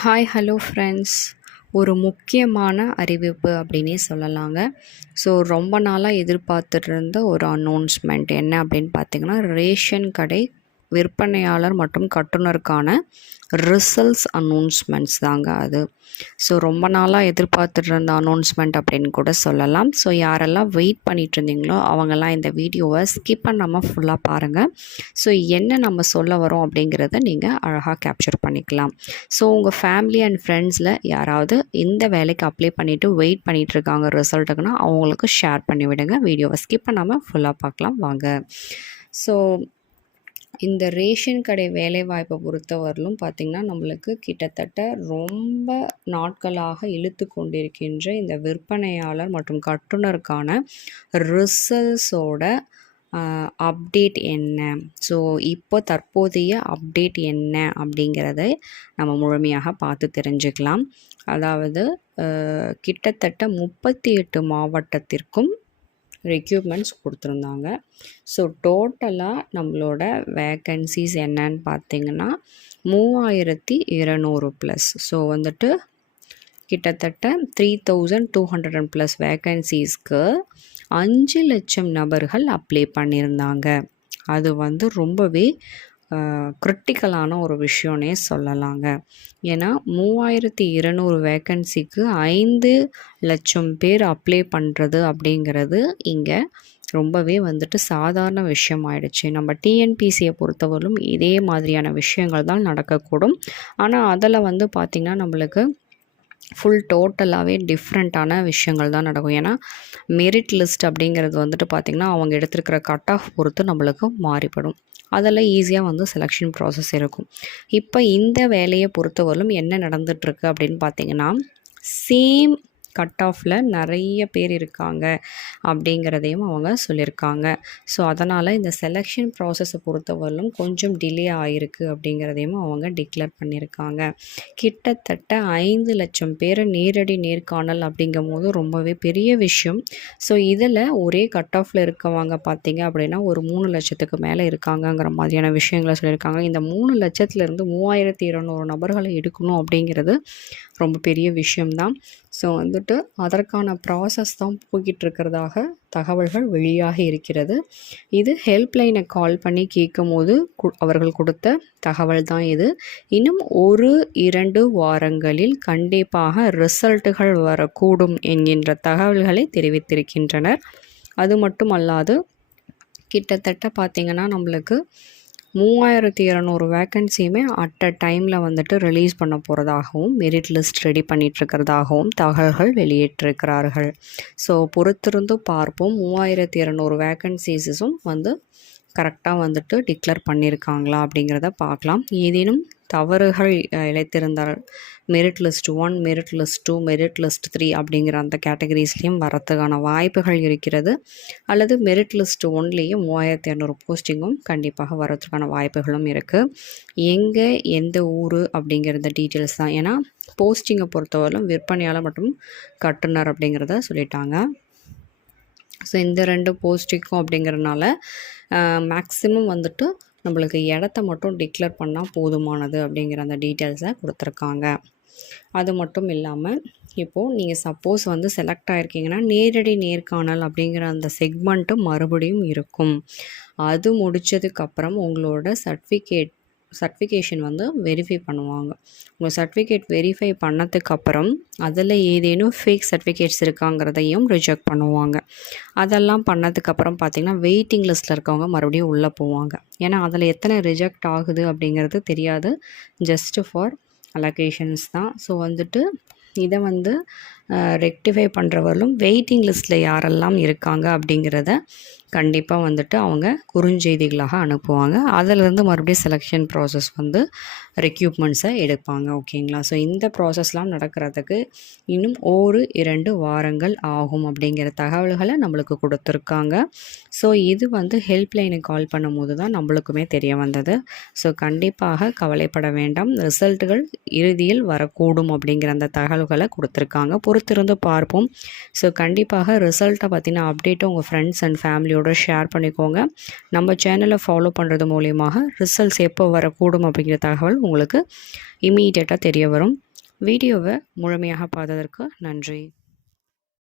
Hello friends. ஒரு முக்கியமான அறிவிப்பு அப்படின்னே சொல்லலாங்க. ஸோ ரொம்ப நாளாக எதிர்பார்த்துட்டு இருந்த ஒரு அனௌன்ஸ்மெண்ட் என்ன அப்படின்னு பார்த்தீங்கன்னா, ரேஷன் கடை விற்பனையாளர் மற்றும் கட்டுனருக்கான ரிசல்ட்ஸ் அனௌன்ஸ்மெண்ட்ஸ் தாங்க அது. ஸோ ரொம்ப நாளாக எதிர்பார்த்துட்டு இருந்த அனௌன்ஸ்மெண்ட் அப்படின்னு கூட சொல்லலாம். ஸோ யாரெல்லாம் வெயிட் பண்ணிட்டு இருந்தீங்களோ அவங்கெல்லாம் இந்த வீடியோவை ஸ்கிப் பண்ணாமல் ஃபுல்லாக பாருங்கள். ஸோ என்ன நம்ம சொல்ல வரோம் அப்படிங்கிறத நீங்கள் அழகாக கேப்சர் பண்ணிக்கலாம். ஸோ உங்கள் ஃபேமிலி அண்ட் ஃப்ரெண்ட்ஸில் யாராவது இந்த வேலைக்கு அப்ளை பண்ணிவிட்டு வெயிட் பண்ணிகிட்ருக்காங்க ரிசல்ட்டுக்குன்னா அவங்களுக்கு ஷேர் பண்ணிவிடுங்க. வீடியோவை ஸ்கிப் பண்ணாமல் ஃபுல்லாக பார்க்கலாம் வாங்க. ஸோ இந்த ரேஷன் கடை வேலைவாய்ப்பை பொறுத்தவரையிலும் பார்த்திங்கன்னா, நம்மளுக்கு கிட்டத்தட்ட ரொம்ப நாட்களாக இழுத்து கொண்டிருக்கின்ற இந்த விற்பனையாளர் மற்றும் கட்டுனருக்கான ரிசல்ட்ஸோட அப்டேட் என்ன, ஸோ இப்போ தற்போதைய அப்டேட் என்ன அப்படிங்கிறத நம்ம முழுமையாக பார்த்து தெரிஞ்சுக்கலாம். அதாவது கிட்டத்தட்ட 38 மாவட்டத்திற்கும் ரெக்யூப்மெண்ட்ஸ் கொடுத்துருந்தாங்க. ஸோ டோட்டலாக நம்மளோட வேக்கன்சிஸ் என்னன்னு பார்த்திங்கன்னா 3200 ப்ளஸ். ஸோ வந்துட்டு கிட்டத்தட்ட 3200 ப்ளஸ் வேக்கன்சிஸ்க்கு 5 லட்சம் நபர்கள் அப்ளை பண்ணியிருந்தாங்க. அது வந்து ரொம்பவே கிரிட்டிக்கலான ஒரு விஷயம்னே சொல்லலாங்க. ஏன்னா 3200 வேக்கன்சிக்கு 5 லட்சம் பேர் அப்ளை பண்ணுறது அப்படிங்கிறது இங்கே ரொம்பவே வந்துட்டு சாதாரண விஷயம் ஆயிடுச்சு. நம்ம டிஎன்பிசியை பொறுத்தவரையிலும் இதே மாதிரியான விஷயங்கள் தான் நடக்கக்கூடும். ஆனால் அதில் வந்து பார்த்திங்கன்னா நம்மளுக்கு ஃபுல் டோட்டலாகவே டிஃப்ரெண்ட்டான விஷயங்கள் தான் நடக்கும். ஏன்னா மெரிட் லிஸ்ட் அப்படிங்கிறது வந்துட்டு பார்த்திங்கன்னா அவங்க எடுத்துருக்கிற கட் ஆஃப் பொறுத்து நம்மளுக்கு மாறிப்படும். அதில் ஈஸியாக வந்து செலெக்ஷன் ப்ராசஸ் இருக்கும். இப்போ இந்த வேலையை பொறுத்தவரையிலும் என்ன நடந்துகிட்ருக்கு அப்படின்னு பார்த்திங்கன்னா, சேம் கட் ஆஃபில் நிறைய பேர் இருக்காங்க அப்படிங்கிறதையும் அவங்க சொல்லியிருக்காங்க. ஸோ அதனால் இந்த செலெக்ஷன் ப்ராசஸை பொறுத்தவரையிலும் கொஞ்சம் டிலே ஆகிருக்கு அப்படிங்கிறதையும் அவங்க டிக்ளேர் பண்ணியிருக்காங்க. கிட்டத்தட்ட 5 லட்சம் பேர் நேரடி நேர்காணல் அப்படிங்கும் போது ரொம்பவே பெரிய விஷயம். ஸோ இதில் ஒரே கட் ஆஃபில் இருக்கவங்க பார்த்திங்க அப்படின்னா ஒரு 3 லட்சத்துக்கு மேலே இருக்காங்கங்கிற மாதிரியான விஷயங்களை சொல்லியிருக்காங்க. இந்த 3 லட்சத்துலேருந்து 3200 நபர்களை எடுக்கணும் அப்படிங்கிறது ரொம்ப பெரிய விஷயம்தான். ஸோ வந்துட்டு அதற்கான ப்ராசஸ் தான் போய்கிட்டு இருக்கிறதாக தகவல்கள் வெளியாக இருக்கிறது. இது ஹெல்ப்லைனை கால் பண்ணி கேட்கும் போது அவர்கள் கொடுத்த தகவல் தான் இது. இன்னும் 1-2 வாரங்களில் கண்டிப்பாக ரிசல்ட்டுகள் வரக்கூடும் என்கின்ற தகவல்களை தெரிவித்திருக்கின்றனர். அது மட்டும் அல்லாது கிட்டத்தட்ட பார்த்திங்கன்னா நம்மளுக்கு 3200 வேக்கன்சியுமே அட் அ டைமில் வந்துட்டு ரிலீஸ் பண்ண போகிறதாகவும் மெரிட் லிஸ்ட் ரெடி பண்ணிகிட்ருக்கிறதாகவும் தகவல்கள் வெளியிட்டிருக்கிறார்கள். ஸோ பொறுத்திருந்து பார்ப்போம். 3200 வேக்கன்சிஸும் வந்து கரெக்டாக வந்துட்டு டிக்ளேர் பண்ணியிருக்காங்களா அப்படிங்கிறத பார்க்கலாம். ஏதேனும் தவறுகள் இழைத்திருந்தால் merit list 1, merit list 2, merit list 3 அப்படிங்கிற அந்த கேட்டகரிஸ்லேயும் வரத்துக்கான வாய்ப்புகள் இருக்கிறது. அல்லது மெரிட் லிஸ்ட் 1லேயும் 3200 போஸ்டிங்கும் கண்டிப்பாக வரதுக்கான வாய்ப்புகளும் இருக்குது. எங்கே எந்த ஊர் அப்படிங்கிறத டீட்டெயில்ஸ் தான். ஏன்னா போஸ்டிங்கை பொறுத்தவரையிலும் விற்பனையாளர் மற்றும் கட்டுனர் அப்படிங்கிறத சொல்லிட்டாங்க. ஸோ இந்த 2 போஸ்டிங்கும் அப்படிங்கிறனால மேக்ஸிமம் வந்துட்டு நம்மளுக்கு இடத்த மட்டும் டிக்ளேர் பண்ணால் போதுமானது அப்படிங்கிற அந்த டீட்டெயில்ஸை கொடுத்துருக்காங்க. அது மட்டும் இல்லாமல் இப்போது நீங்கள் சப்போஸ் வந்து செலக்ட் ஆகிருக்கீங்கன்னா நேரடி நேர்காணல் அப்படிங்கிற அந்த செக்மெண்ட்டும் மறுபடியும் இருக்கும். அது முடித்ததுக்கப்புறம் உங்களோட சர்டிஃபிகேஷன் வந்து வெரிஃபை பண்ணுவாங்க. உங்கள் சர்டிஃபிகேட் வெரிஃபை பண்ணதுக்கப்புறம் அதில் ஏதேனும் ஃபேக் சர்டிஃபிகேட்ஸ் இருக்காங்கிறதையும் ரிஜெக்ட் பண்ணுவாங்க. அதெல்லாம் பண்ணதுக்கப்புறம் பார்த்திங்கன்னா வெயிட்டிங் லிஸ்ட்டில் இருக்கவங்க மறுபடியும் உள்ளே போவாங்க. ஏன்னா அதில் எத்தனை ரிஜெக்ட் ஆகுது அப்படிங்கிறது தெரியாது. ஜஸ்ட்டு ஃபார் அலோகேஷன்ஸ் தான். ஸோ வந்துட்டு இதை வந்து ரெக்டிஃபை பண்ணுறவர்களும் வெயிட்டிங் லிஸ்ட்டில் யாரெல்லாம் இருக்காங்க அப்படிங்கிறத கண்டிப்பாக வந்துட்டு அவங்க குறுஞ்செய்திகளாக அனுப்புவாங்க. அதிலிருந்து மறுபடியும் செலெக்ஷன் ப்ராசஸ் வந்து ரெக்யூப்மெண்ட்ஸை எடுப்பாங்க. ஓகேங்களா? ஸோ இந்த ப்ராசஸ்லாம் நடக்கிறதுக்கு இன்னும் 1-2 வாரங்கள் ஆகும் அப்படிங்கிற தகவல்களை நம்மளுக்கு கொடுத்துருக்காங்க. ஸோ இது வந்து ஹெல்ப்லைனுக்கு கால் பண்ணும்போது தான் நம்மளுக்குமே தெரிய வந்தது. ஸோ கண்டிப்பாக கவலைப்பட வேண்டாம். ரிசல்ட்டுகள் இறுதியில் வரக்கூடும் அப்படிங்கிற அந்த தகவல்களை கொடுத்துருக்காங்க. பொறுத்திருந்து பார்ப்போம். ஸோ கண்டிப்பாக ரிசல்ட்டை பற்றின அப்டேட்டை உங்கள் ஃப்ரெண்ட்ஸ் அண்ட் ஃபேமிலியோட ஷேர் பண்ணிக்கோங்க. நம்ம சேனலை ஃபாலோ பண்ணுறது மூலியமாக ரிசல்ட்ஸ் எப்போ வரக்கூடும் அப்படிங்கிற தகவல் உங்களுக்கு இமீடியட்டாக தெரிய வரும். வீடியோவை முழுமையாக பார்த்ததற்கு நன்றி.